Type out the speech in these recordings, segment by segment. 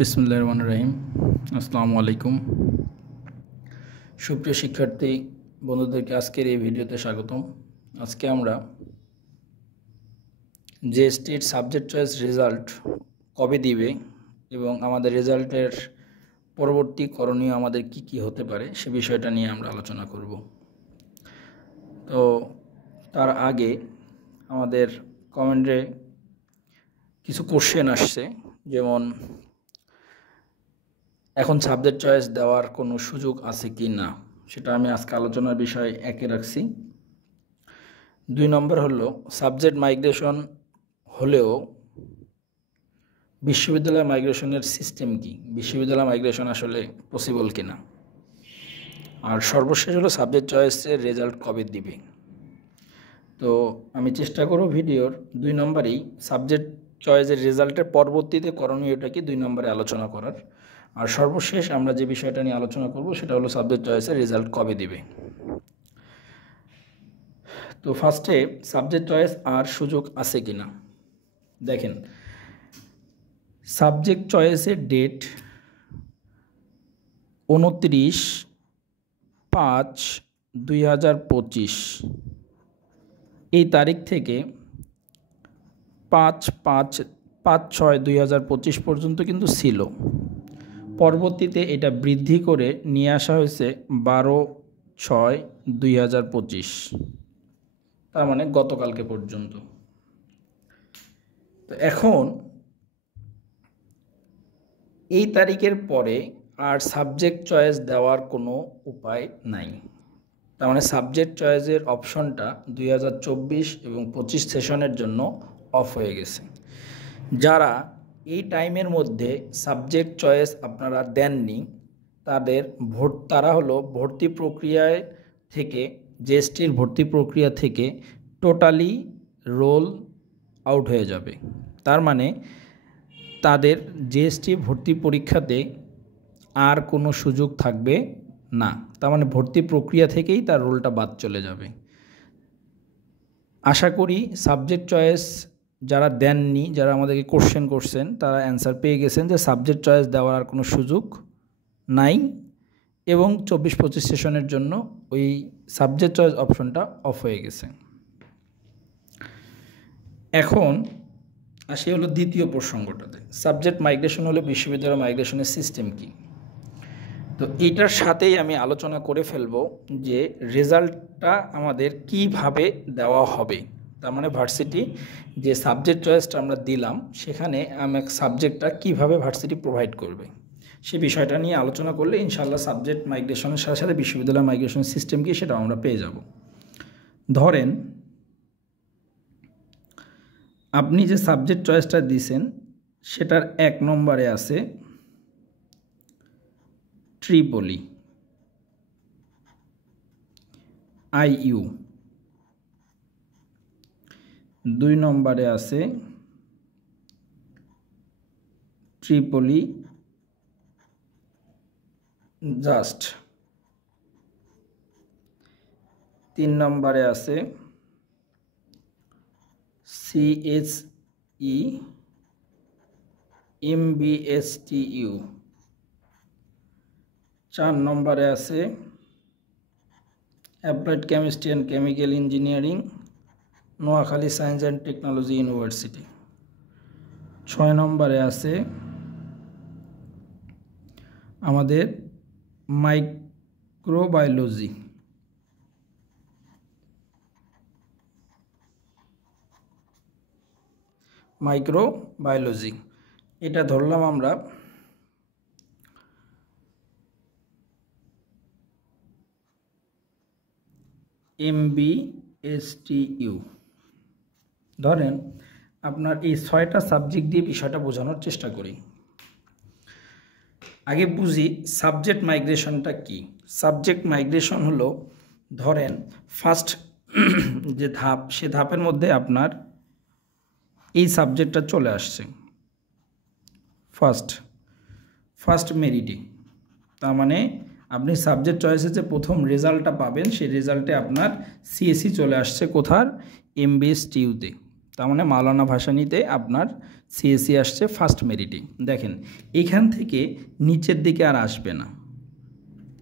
বিসমিল্লাহির রহমানির রহিম। আসসালামু আলাইকুম। সুপ্রিয় শিক্ষার্থী বন্ধুদেরকে আজকের এই ভিডিওতে স্বাগতম। আজকে আমরা জিএসটির সাবজেক্ট চয়েস রেজাল্ট কবে দিবে এবং আমাদের রেজাল্টের পরবর্তী করণীয় আমাদের কি কি হতে পারে সে বিষয়টা নিয়ে আমরা আলোচনা করব। তো তার আগে আমাদের কমেন্টে কিছু কোশ্চেন আসছে, যেমন এখন সাবজেক্ট চয়েস দেওয়ার কোনো সুযোগ আছে কি না, সেটা আমি আজকে আলোচনার বিষয় একে রাখছি। 2 নম্বর হলো সাবজেক্ট মাইগ্রেশন হলেও বিশ্ববিদ্যালয় মাইগ্রেশনের সিস্টেম কি, বিশ্ববিদ্যালয় মাইগ্রেশন আসলে পসিবল কিনা। আর সর্বশেষ হলো সাবজেক্ট চয়েসের রেজাল্ট কবে দিবে। তো আমি চেষ্টা করব ভিডিওর 2 নম্বরেই সাবজেক্ট চয়েসের রেজাল্টের পরবর্তীতে করণীয়টা কি 2 নম্বরে আলোচনা করার। আর সর্বশেষ আমরা যে বিষয়টা নিয়ে আলোচনা করব সেটা হলো সাবজেক্ট চয়েসের রেজাল্ট কবে দিবে। তো ফার্স্টে সাবজেক্ট চয়েস আর সুযোগ আছে কিনা দেখেন। সাবজেক্ট চয়েসের ডেট 29/5/2025, এই তারিখ থেকে 5/6/2025 পর্যন্ত কিন্তু ছিল। পরবর্তীতে এটা বৃদ্ধি করে নিয়ে আসা হয়েছে 12/6/2025, তার মানে গতকালকে পর্যন্ত। তো এখন এই তারিখের পরে আর সাবজেক্ট চয়েস দেওয়ার কোনো উপায় নাই। তার মানে সাবজেক্ট চয়েসের অপশনটা 2024 এবং 25 সেশনের জন্য অফ হয়ে গেছে। যারা এই টাইমের মধ্যে সাবজেক্ট চয়েস আপনারা দেননি তারা হলো ভর্তি প্রক্রিয়ায় থেকে, জিএসটির ভর্তি প্রক্রিয়া থেকে টোটালি রোল আউট হয়ে যাবে। তার মানে তাদের জিএসটি ভর্তি পরীক্ষাতে আর কোনো সুযোগ থাকবে না। তার মানে ভর্তি প্রক্রিয়া থেকেই তার রোলটা বাদ চলে যাবে। আশা করি সাবজেক্ট চয়েস যারা দেননি, যারা আমাদেরকে কোশ্চেন করছেন, তারা অ্যান্সার পেয়ে গেছেন যে সাবজেক্ট চয়েস দেওয়ার আর কোনো সুযোগ নাই এবং 24-25 সেশনের জন্য ওই সাবজেক্ট চয়েস অপশনটা অফ হয়ে গেছে। এখন আসি হলো দ্বিতীয় প্রসঙ্গটাতে, সাবজেক্ট মাইগ্রেশন হলো বিশ্ববিদ্যালয় মাইগ্রেশনের সিস্টেম কি। তো এইটার সাথেই আমি আলোচনা করে ফেলবো যে রেজাল্টটা আমাদের কিভাবে দেওয়া হবে। তার মানে ভার্সিটি যে সাবজেক্ট চয়েসটা আমরা দিলাম সেখানে আমাকে সাবজেক্টটা কিভাবে ভার্সিটি প্রোভাইড করবে সে বিষয়টা নিয়ে আলোচনা করলে ইনশাআল্লাহ সাবজেক্ট মাইগ্রেশনের সাথে সাথে বিশ্ববিদ্যালয় মাইগ্রেশন সিস্টেম কি সেটাও আমরা পেয়ে যাব। ধরেন আপনি যে সাবজেক্ট চয়েসটা দিয়েছেন সেটার 1 নম্বরে আছে ট্রিপলি IU, 2 নম্বরে আছে ট্রিপলি জাস্ট, 3 নম্বরে আছে CHE MBSTU, 4 নম্বরে আছে applied chemistry and chemical engineering, Noakhali science and technology university, 6 নম্বরে আছে আমাদের মাইক্রোবায়োলজি, এটা ধরলাম আমরা MBSTU। ধরেন আপনার এই 6টা সাবজেক্ট দিয়ে বিষয়টা বোঝানোর চেষ্টা করি। আগে বুঝি সাবজেক্ট মাইগ্রেশনটা কি। সাবজেক্ট মাইগ্রেশন হলো, ধরেন ফার্স্ট যে ধাপ, সে ধাপের মধ্যে আপনার এই সাবজেক্টটা চলে আসছে ফার্স্ট মেরিটে। তার মানে আপনি সাবজেক্ট চয়েসে যে প্রথম রেজাল্টটা পাবেন সেই রেজাল্টে আপনার CSE চলে আসছে কোথার, MBSTU-তে। তার মানে মাওলানা ভাসানীতে আপনার সিএসসি আসছে ফার্স্ট মেরিটে। দেখেন এখান থেকে নিচের দিকে আর আসবে না,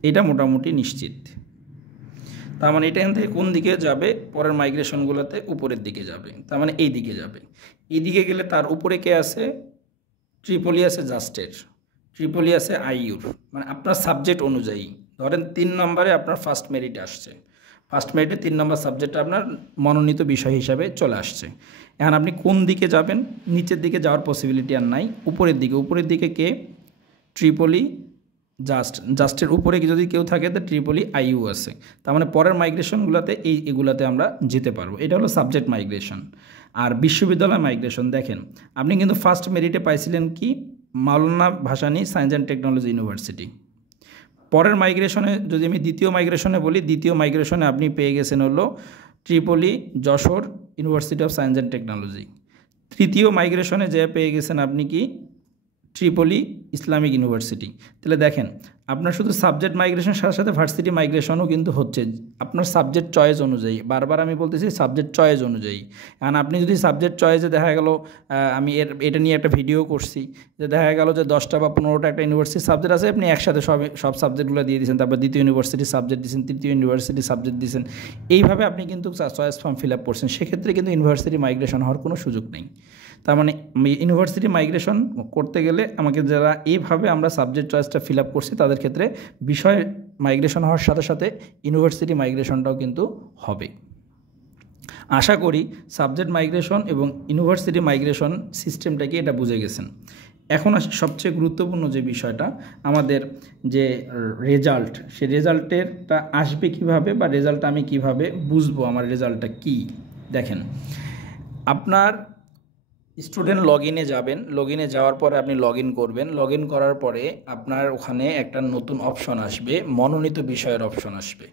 এটা মোটামুটি নিশ্চিত। তার মানে এটা এখান থেকে কোন দিকে যাবে, পরের মাইগ্রেশনগুলোতে উপরের দিকে যাবে, তার মানে এই দিকে যাবে। এইদিকে গেলে তার উপরে কে আছে, ট্রিপলি আছে জাস্টের, ট্রিপলি আছে আইইউর, মানে আপনার সাবজেক্ট অনুযায়ী। ধরেন 3 নম্বরে আপনার ফার্স্ট মেরিট আসছে, ফার্স্ট মেরিটে 3 নম্বর সাবজেক্টটা আপনার মনোনীত বিষয় হিসাবে চলে আসছে। এখন আপনি কোন দিকে যাবেন, নিচের দিকে যাওয়ার পসিবিলিটি আর নাই, উপরের দিকে। উপরের দিকে কে, ট্রিপলি জাস্টের উপরে যদি কেউ থাকে তো ট্রিপলি আইইউ আছে। তার মানে পরের মাইগ্রেশনগুলোতে এগুলাতে আমরা যেতে পারবো। এটা হলো সাবজেক্ট মাইগ্রেশন। আর বিশ্ববিদ্যালয় মাইগ্রেশন দেখেন, আপনি কিন্তু ফার্স্ট মেরিটে পাইছিলেন কি, Maulana Bhashani science and technology university. পরের মাইগ্রেশনে যদি আমি দ্বিতীয় মাইগ্রেশনে বলি, দ্বিতীয় মাইগ্রেশনে আপনি পেয়ে গেছেন হলো Tripoli Jessore university of science and technology. তৃতীয় মাইগ্রেশনে যে পেয়ে গেছেন আপনি কি, ট্রিপলি ইসলামিক ইউনিভার্সিটি। তাহলে দেখেন আপনার শুধু সাবজেক্ট মাইগ্রেশনের সাথে সাথে ভার্সিটি মাইগ্রেশনও কিন্তু হচ্ছে আপনার সাবজেক্ট চয়েস অনুযায়ী। বারবার আমি বলতেছি সাবজেক্ট চয়েস অনুযায়ী। কারণ আপনি যদি সাবজেক্ট চয়েসে দেখা গেল, আমি এটা নিয়ে একটা ভিডিও করছি, যে দেখা গেল যে 10টা বা 15টা একটা ইউনিভার্সিটির সাবজেক্ট আছে, আপনি একসাথে সব সাবজেক্টগুলো দিয়ে দিয়েছেন, তারপর দ্বিতীয় ইউনিভার্সিটির সাবজেক্ট দিয়েছেন, তৃতীয় ইউনিভার্সিটির সাবজেক্ট দিয়েছেন, এইভাবে আপনি কিন্তু চয়েস ফর্ম ফিল আপ করছেন। সেক্ষেত্রে কিন্তু ইউনিভার্সিটি মাইগ্রেশন হওয়ার কোনো সুযোগ নেই। তার মানে ইউনিভার্সিটি মাইগ্রেশন করতে গেলে আমাকে যারা এইভাবে আমরা সাবজেক্ট চয়েসটা ফিল আপ করছি তাদের ক্ষেত্রে বিষয় মাইগ্রেশন হওয়ার সাথে সাথে ইউনিভার্সিটি মাইগ্রেশনটাও কিন্তু হবে। আশা করি সাবজেক্ট মাইগ্রেশন এবং ইউনিভার্সিটি মাইগ্রেশন সিস্টেমটাকে এটা বুঝে গেছেন। এখন আসি সবচেয়ে গুরুত্বপূর্ণ যে বিষয়টা, আমাদের যে রেজাল্ট, সেই রেজাল্টেরটা আসবে কিভাবে, বা রেজাল্টটা আমি কিভাবে বুঝবো আমার রেজাল্টটা কি। দেখেন আপনার স্টুডেন্ট লগ ইনে যাবেন, লগ ইনে যাওয়ার পরে আপনি লগ ইন করবেন, লগ ইন করার পরে আপনার ওখানে একটা নতুন অপশন আসবে, মনোনীত বিষয়ের অপশন আসবে।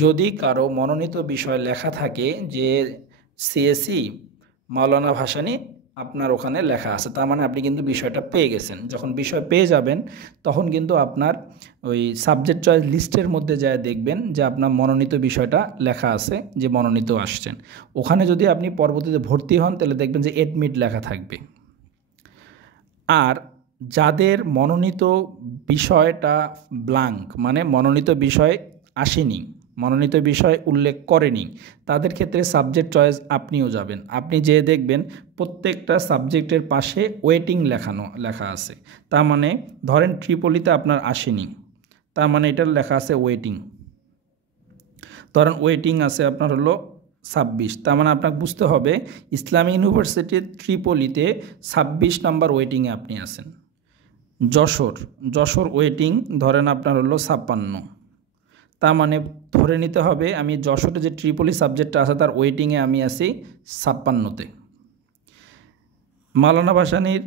যদি কারো মনোনীত বিষয় লেখা থাকে যে সিএসসি মাওলানা ভাসানী, আপনার ওখানে লেখা আছে, তার মানে আপনি কিন্তু বিষয়টা পেয়ে গেছেন। যখন বিষয় পেয়ে যাবেন তখন কিন্তু আপনার ওই সাবজেক্ট চয়েস লিস্টের মধ্যে যায় দেখবেন যে আপনার মনোনীত বিষয়টা লেখা আছে, যে মনোনীত আসছেন। ওখানে যদি আপনি পরবর্তীতে ভর্তি হন তাহলে দেখবেন যে এডমিট লেখা থাকবে। আর যাদের মনোনীত বিষয়টা ব্ল্যাঙ্ক, মানে মনোনীত বিষয় আসেনি, মনোনীত বিষয় উল্লেখ করেনি, তাদের ক্ষেত্রে সাবজেক্ট চয়েস আপনিও যাবেন। আপনি যেয়ে দেখবেন প্রত্যেকটা সাবজেক্টের পাশে ওয়েটিং লেখা আছে। তার মানে ধরেন ট্রিপলিতে আপনার আসেনি, তার মানে এটার লেখা আছে ওয়েটিং। ধরেন ওয়েটিং আছে আপনার হলো 26, তার মানে আপনাকে বুঝতে হবে ইসলামী ইউনিভার্সিটির ট্রিপলিতে 26 নাম্বার ওয়েটিংয়ে আপনি আছেন। যশোর ওয়েটিং ধরেন আপনার হলো 56, তার মানে ধরে নিতে হবে আমি যশোরে যে ট্রিপলি সাবজেক্টটা আছে তার ওয়েটিংয়ে আমি আছি 56তে। মাওলানা ভাসানীর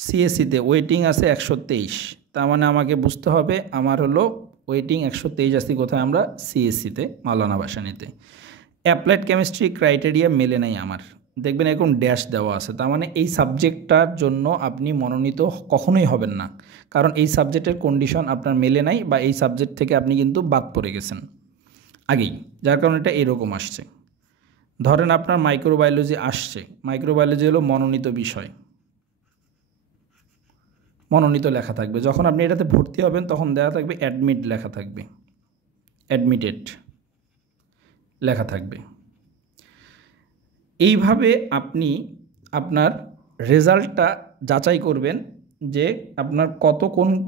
সিএসসিতে ওয়েটিং আছে 123, তার মানে আমাকে বুঝতে হবে আমার হলো ওয়েটিং 123 আছে কোথায়, আমরা সিএসসিতে মাওলানা ভাসানীতে। অ্যাপ্লাইড কেমিস্ট্রি ক্রাইটেরিয়া মেলে নাই আমার, দেখবেন এরকম ড্যাশ দেওয়া আছে, তার মানে এই সাবজেক্টটার জন্য আপনি মনোনীত কখনোই হবেন না, কারণ এই সাবজেক্টের কন্ডিশন আপনার মেলে নাই, বা এই সাবজেক্ট থেকে আপনি কিন্তু বাদ পড়ে গেছেন আগেই, যার কারণে এটা এরকম আসছে। ধরেন আপনার মাইক্রোবায়োলজি আসছে, মাইক্রোবায়োলজি হলো মনোনীত বিষয়, মনোনীত লেখা থাকবে। যখন আপনি এটাতে ভর্তি হবেন তখন দেওয়া থাকবে অ্যাডমিট লেখা থাকবে, অ্যাডমিটেড লেখা থাকবে। এইভাবে আপনি আপনার রেজাল্টটা যাচাই করবেন যে আপনার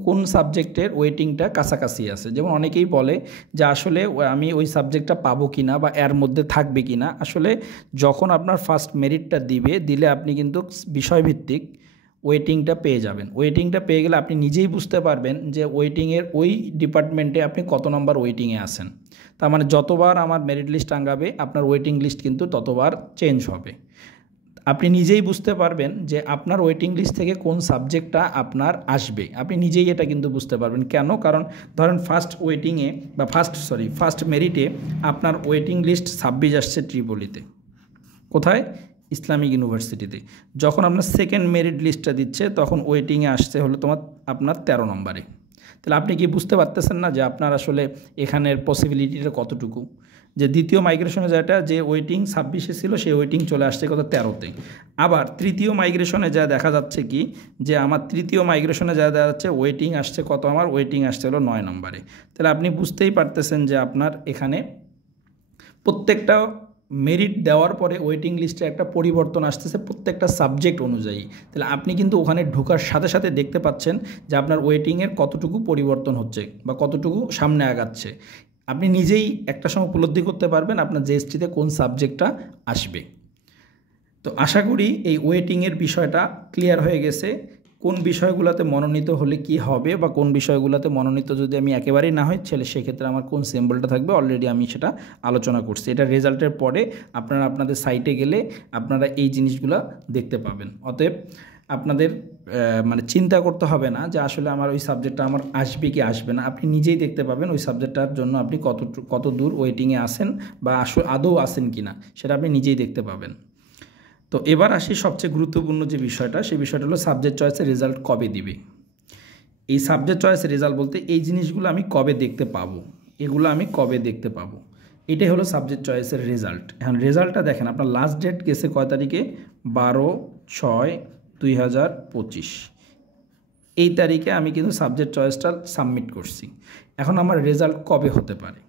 কোন সাবজেক্টের ওয়েটিংটা কাছাকাছি আছে। যেমন অনেকেই বলে যে আসলে আমি ওই সাবজেক্টটা পাবো কি না বা এর মধ্যে থাকবে কি না। আসলে যখন আপনার ফার্স্ট মেরিটটা দিলে আপনি কিন্তু বিষয়ভিত্তিক ওয়েটিংটা পেয়ে যাবেন। ওয়েটিংটা পেয়ে গেলে আপনি নিজেই বুঝতে পারবেন যে ওয়েটিংয়ের ওই ডিপার্টমেন্টে আপনি কত নম্বর ওয়েটিংয়ে আছেন। তার মানে যতবার আমার মেরিট লিস্ট টাঙ্গাবে আপনার ওয়েটিং লিস্ট কিন্তু ততবার চেঞ্জ হবে। আপনি নিজেই বুঝতে পারবেন যে আপনার ওয়েটিং লিস্ট থেকে কোন সাবজেক্টটা আপনার আসবে, আপনি নিজেই এটা কিন্তু বুঝতে পারবেন। কেন? কারণ ধরেন ফার্স্ট মেরিটে আপনার ওয়েটিং লিস্ট 26 আসছে ট্রিপলিতে, কোথায়? ইসলামিক ইউনিভার্সিটিতে। যখন আপনার সেকেন্ড মেরিট লিস্টটা দিচ্ছে তখন ওয়েটিংয়ে আসছে হলো আপনার 13 নম্বরে। তাহলে আপনি কি বুঝতে পারতেছেন না যে আপনার আসলে এখানের পসিবিলিটিটা কতটুকু? যে দ্বিতীয় মাইগ্রেশনে যে ওয়েটিং 26-এ ছিল সেই ওয়েটিং চলে আসছে কত 13-তে। আবার তৃতীয় মাইগ্রেশনে যা দেখা যাচ্ছে কি যে আমার তৃতীয় মাইগ্রেশনে যা দেখা যাচ্ছে ওয়েটিং আসছে কত, আমার ওয়েটিং আসছে হলো 9 নম্বরে। তাহলে আপনি বুঝতেই পারতেছেন যে আপনার এখানে প্রত্যেকটা মেরিট দেওয়ার পরে ওয়েটিং লিস্টে একটা পরিবর্তন আসতেছে প্রত্যেকটা সাবজেক্ট অনুযায়ী। তাহলে আপনি কিন্তু ওখানে ঢোকার সাথে সাথে দেখতে পাচ্ছেন যে আপনার ওয়েটিংয়ের কতটুকু পরিবর্তন হচ্ছে বা কতটুকু সামনে আগাচ্ছে। আপনি নিজেই একটা সময় উপলব্ধি করতে পারবেন আপনার জিএসটিতে কোন সাবজেক্টটা আসবে। তো আশা করি এই ওয়েটিংয়ের বিষয়টা ক্লিয়ার হয়ে গেছে। কোন বিষয়গুলোতে মনোনীত হলে কি হবে বা কোন বিষয়গুলোতে মনোনীত যদি আমি একেবারেই না হই তাহলে সেক্ষেত্রে আমার কোন সিম্বলটা থাকবে অলরেডি আমি সেটা আলোচনা করছি। এটা রেজাল্টের পরে আপনারা আপনাদের সাইটে গেলে আপনারা এই জিনিসগুলো দেখতে পাবেন। অতএব আপনাদের মানে চিন্তা করতে হবে না যে আসলে আমার ওই সাবজেক্টটা আমার আসবে কি আসবে না। আপনি নিজেই দেখতে পাবেন ওই সাবজেক্টটার জন্য আপনি কত দূর ওয়েটিংয়ে আসেন বা আদৌ আসেন কি না সেটা আপনি নিজেই দেখতে পাবেন। তো এবার আসি সবচেয়ে গুরুত্বপূর্ণ যে বিষয়টা, সেই বিষয়টা হলো সাবজেক্ট চয়েসের রেজাল্ট কবে দিবে। এই সাবজেক্ট চয়েসের রেজাল্ট বলতে এই জিনিসগুলো আমি কবে দেখতে পাবো, এগুলো আমি কবে দেখতে পাবো, এটাই হলো সাবজেক্ট চয়েসের রেজাল্ট। এখন রেজাল্টটা দেখেন আপনার লাস্ট ডেট গেছে কয় তারিখে, 12/6/2025। এই তারিখে আমি কিন্তু সাবজেক্ট চয়েসটা সাবমিট করছি। এখন আমার রেজাল্ট কবে হতে পারে,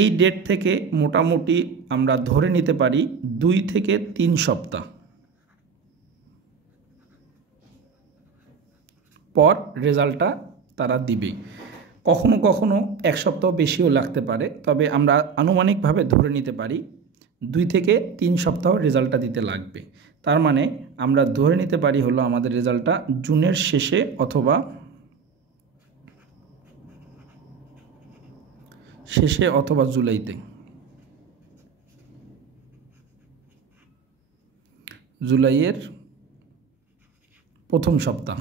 এই ডেট থেকে মোটামুটি আমরা ধরে নিতে পারি 2 থেকে 3 সপ্তাহ পর রেজাল্টটা তারা দিবে। কখনো কখনো 1 সপ্তাহ বেশিও লাগতে পারে, তবে আমরা আনুমানিকভাবে ধরে নিতে পারি 2 থেকে 3 সপ্তাহ রেজাল্টটা দিতে লাগবে। তার মানে আমরা ধরে নিতে পারি হলো আমাদের রেজাল্টটা জুনের শেষে অথবা জুলাইতে, জুলাইয়ের প্রথম সপ্তাহ।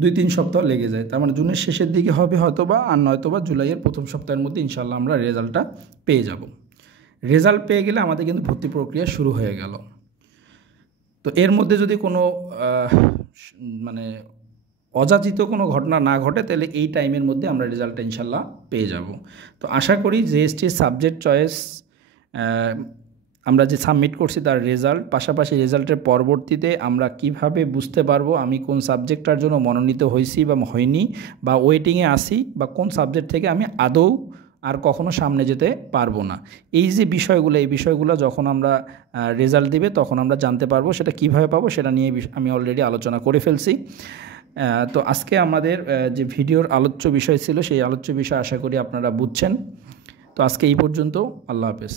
2-3 সপ্তাহ লেগে যায়, তার মানে জুনের শেষের দিকে হবে হয়তোবা, আর নয়তোবা জুলাইয়ের প্রথম সপ্তাহের মধ্যে ইনশাল্লাহ আমরা রেজাল্টটা পেয়ে যাব। রেজাল্ট পেয়ে গেলে আমাদের কিন্তু ভর্তি প্রক্রিয়া শুরু হয়ে গেল। তো এর মধ্যে যদি কোনো মানে অযাচিত কোনো ঘটনা না ঘটে তাহলে এই টাইমের মধ্যে আমরা রেজাল্টটা ইনশাল্লাহ পেয়ে যাব। তো আশা করি জিএসটি সাবজেক্ট চয়েস আমরা যে সাবমিট করছি তার রেজাল্ট, পাশাপাশি রেজাল্টের পরবর্তীতে আমরা কিভাবে বুঝতে পারবো আমি কোন সাবজেক্টটার জন্য মনোনীত হয়েছি বা হয়নি, বা ওয়েটিংয়ে আসি, বা কোন সাবজেক্ট থেকে আমি আদৌ আর কখনো সামনে যেতে পারবো না। এই যে বিষয়গুলো, এই বিষয়গুলো যখন আমরা রেজাল্ট দিবে তখন আমরা জানতে পারবো। সেটা কিভাবে পাবো সেটা নিয়ে আমি অলরেডি আলোচনা করে ফেলছি। তো আজকে আমাদের যে ভিডিওর আলোচ্য বিষয় ছিল সেই আলোচ্য বিষয় আশা করি আপনারা বুঝছেন। তো আজকে এই পর্যন্ত, আল্লাহ হাফেজ।